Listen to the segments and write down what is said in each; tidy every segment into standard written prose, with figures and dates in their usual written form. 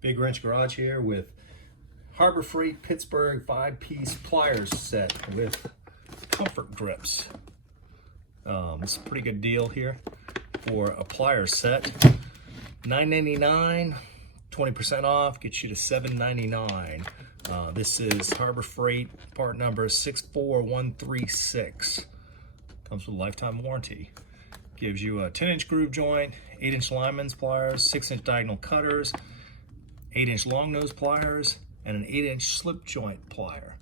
Big Wrench Garage here with Harbor Freight Pittsburgh 5-piece pliers set with comfort grips. It's a pretty good deal here for a pliers set. $9.99, 20% off, gets you to $7.99. This is Harbor Freight, part number 64136. Comes with a lifetime warranty. Gives you a 10-inch groove joint, 8-inch Linemans pliers, 6-inch diagonal cutters, 8-inch long nose pliers, and an 8-inch slip joint plier.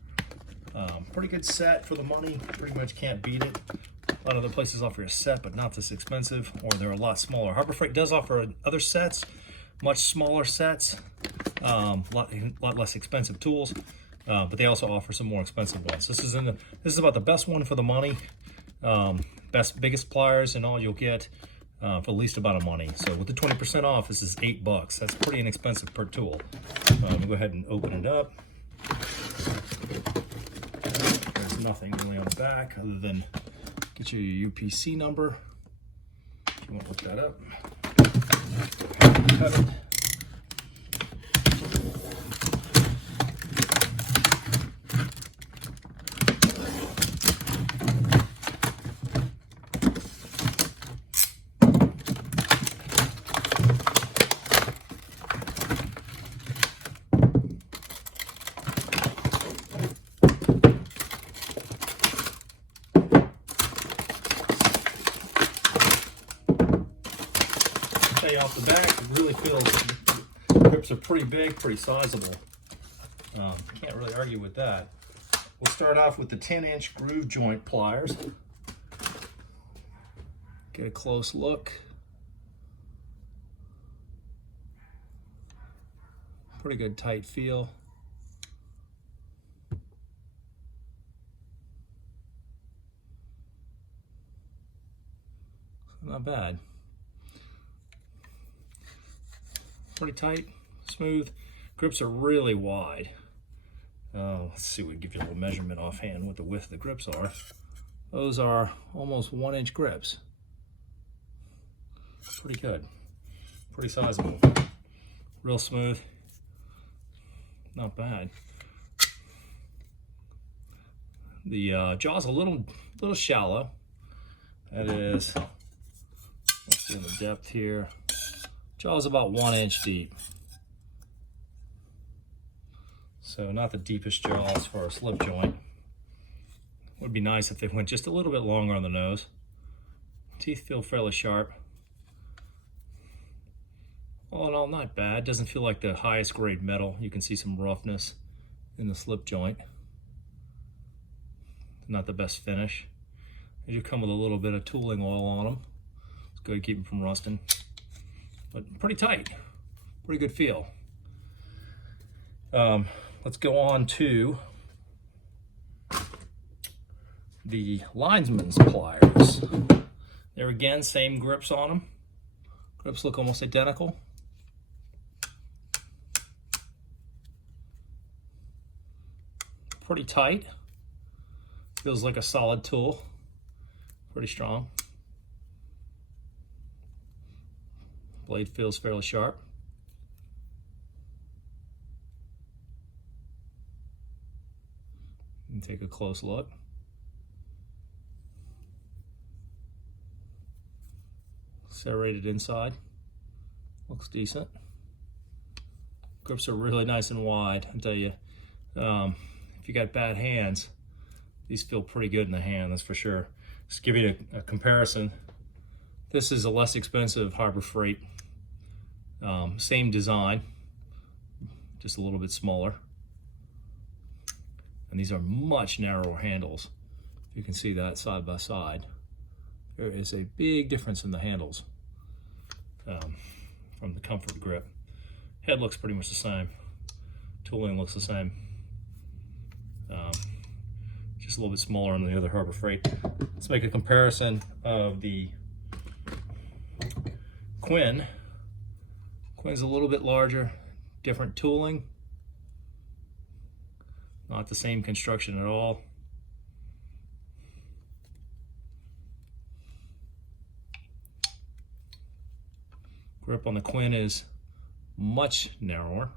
Pretty good set for the money. Pretty much can't beat it. A lot of other places offer a set, but not this expensive, or they're a lot smaller. Harbor Freight does offer other sets, much smaller sets, a lot less expensive tools, but they also offer some more expensive ones. This is about the best one for the money. Biggest pliers and all you'll get for the least amount of money. So with the 20% off, this is $8. That's pretty inexpensive per tool. We'll go ahead and open it up. There's nothing really on the back other than get you your UPC number. If you want to look that up. Cut it. Off the back, it really feels the grips are pretty big, pretty sizable. Can't really argue with that. We'll start off with the 10-inch groove joint pliers. Get a close look. Pretty good tight feel. Not bad. Pretty tight, smooth. Grips are really wide. Let's see, we can give you a little measurement offhand what the width of the grips are. Those are almost 1-inch grips. Pretty good, pretty sizable. Real smooth, not bad. The jaw's a little shallow. That is, let's see the depth here. Jaw's about 1 inch deep. So not the deepest jaw as far as slip joint. Would be nice if they went just a little bit longer on the nose. Teeth feel fairly sharp. All in all, not bad. Doesn't feel like the highest grade metal. You can see some roughness in the slip joint. Not the best finish. They do come with a little bit of tooling oil on them. It's good to keep them from rusting. But pretty tight, pretty good feel. Let's go on to the Linesman's pliers. There again, same grips on them. Grips look almost identical. Pretty tight. Feels like a solid tool. Pretty strong. Blade feels fairly sharp. And take a close look. Serrated inside. Looks decent. Grips are really nice and wide. I'll tell you, if you got bad hands, these feel pretty good in the hand, that's for sure. Just give you a comparison. This is a less expensive Harbor Freight. Same design, just a little bit smaller. And these are much narrower handles. You can see that side by side. There is a big difference in the handles from the comfort grip. Head looks pretty much the same. Tooling looks the same. Just a little bit smaller on the other Harbor Freight. Let's make a comparison of the Quinn. Quinn's a little bit larger, different tooling. Not the same construction at all. Grip on the Quinn is much narrower.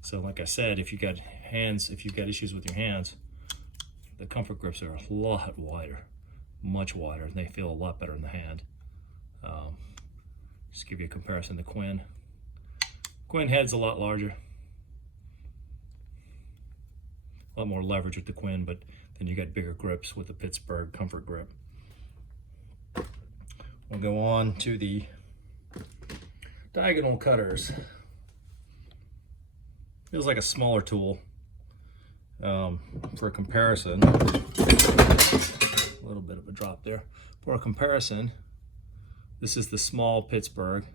So like I said, if you've got issues with your hands, the comfort grips are a lot wider, much wider, and they feel a lot better in the hand. Just give you a comparison to Quinn. Quinn head's a lot larger, a lot more leverage with the Quinn, but then you got bigger grips with the Pittsburgh comfort grip. We'll go on to the diagonal cutters. Feels like a smaller tool. For comparison, a little bit of a drop there. For a comparison, this is the small Pittsburgh,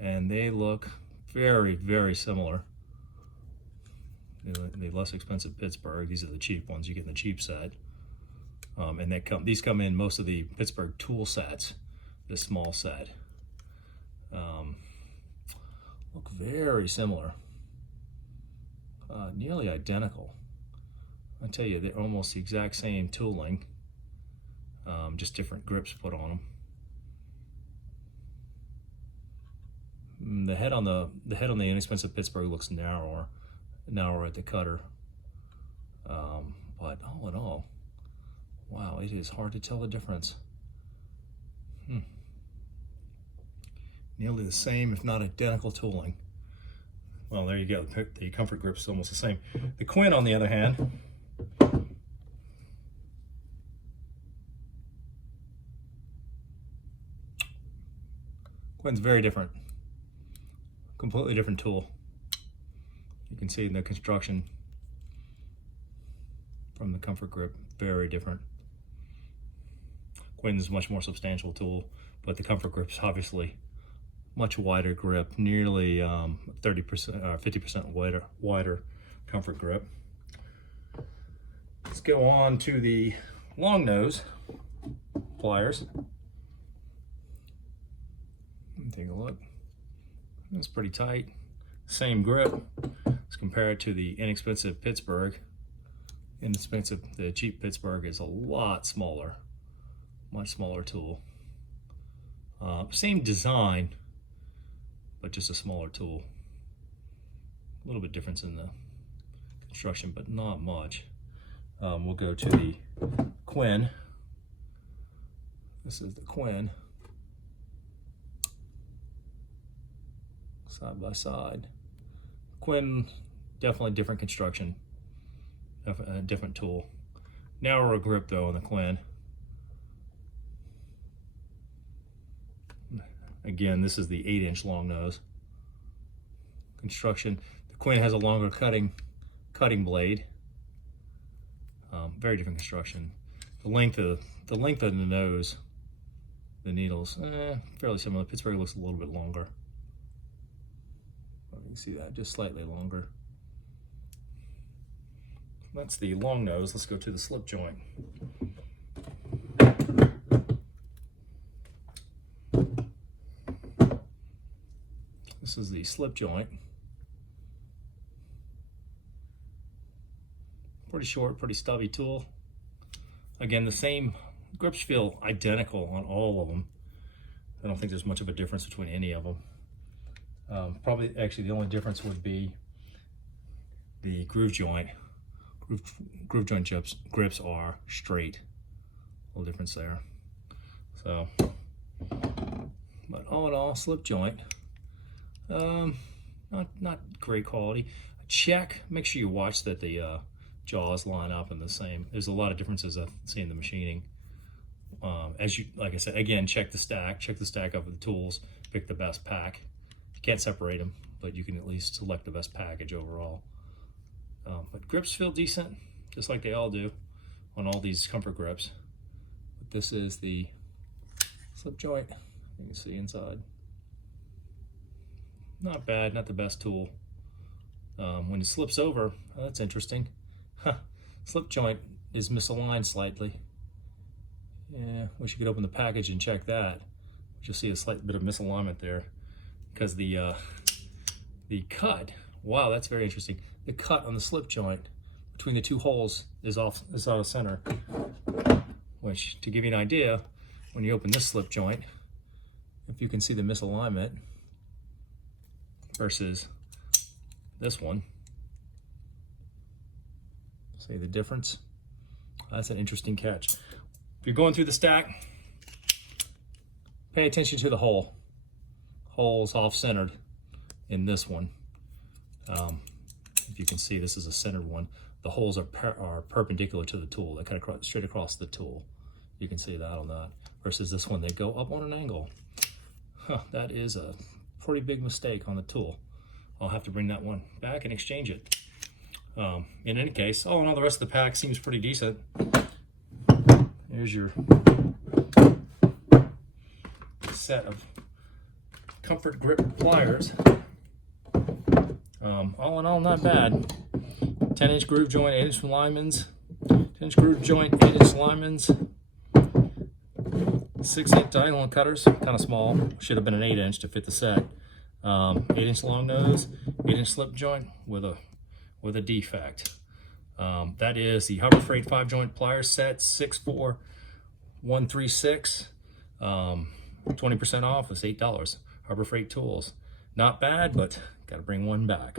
and they look very, very similar. The less expensive Pittsburgh, these are the cheap ones you get in the cheap set. And these come in most of the Pittsburgh tool sets, this small set. Look very similar, nearly identical. I tell you, they're almost the exact same tooling, just different grips put on them. The head on the inexpensive Pittsburgh looks narrower at the cutter, but all in all, wow, it is hard to tell the difference. Nearly the same, if not identical tooling. Well, there you go. The comfort grip is almost the same. The Quinn, on the other hand, Quinn's very different. Completely different tool. You can see in the construction from the comfort grip, very different. Quinn's a much more substantial tool, but the comfort grip's obviously much wider grip, nearly 30% or 50% wider comfort grip. Let's go on to the long nose pliers. Take a look. It's pretty tight. Same grip. Let's compare it to the inexpensive Pittsburgh. The cheap Pittsburgh is a lot smaller, much smaller tool. Same design, but just a smaller tool. A little bit difference in the construction, but not much. We'll go to the Quinn. This is the Quinn. Side by side. Quinn, definitely different construction, definitely a different tool. Narrower grip though on the Quinn. Again, this is the 8-inch long nose construction. The Quinn has a longer cutting blade. Very different construction. The length of the nose, the needles, fairly similar. Pittsburgh looks a little bit longer. You can see that, just slightly longer. That's the long nose. Let's go to the slip joint. This is the slip joint. Pretty short, pretty stubby tool. Again, the same grips feel identical on all of them. I don't think there's much of a difference between any of them. Probably, actually, the only difference would be the groove joint. Groove joint grips are straight. A little difference there. So, but all in all, slip joint. Not great quality. Check. Make sure you watch that the jaws line up in the same. There's a lot of differences I've seen in the machining. Like I said, again, check the stack of the tools, pick the best pack. You can't separate them, but you can at least select the best package overall. But grips feel decent, just like they all do on all these comfort grips. But this is the slip joint. You can see inside. Not bad, not the best tool. When it slips over, that's interesting. Slip joint is misaligned slightly. Yeah, wish you could open the package and check that. You'll see a slight bit of misalignment there because the cut. Wow, that's very interesting. The cut on the slip joint between the two holes is out of center. Which, to give you an idea, when you open this slip joint, if you can see the misalignment, versus this one. See the difference? That's an interesting catch. If you're going through the stack, pay attention to the hole. Hole's off-centered in this one. If you can see, this is a centered one. The holes are perpendicular to the tool. They cut straight across the tool. You can see that on that. Versus this one, they go up on an angle. That is a pretty big mistake on the tool. I'll have to bring that one back and exchange it. In any case, all in all, the rest of the pack seems pretty decent. Here's your set of comfort grip pliers. All in all, not bad. 10-inch groove joint, 8-inch Linemans. 10-inch groove joint, 8-inch Linemans. 6-inch diagonal cutters, kind of small. Should have been an 8-inch to fit the set. 8-inch long nose, 8-inch slip joint with a defect. That is the Harbor Freight 5-joint pliers set, 64136. 20% off is $8. Harbor Freight Tools. Not bad, but got to bring one back.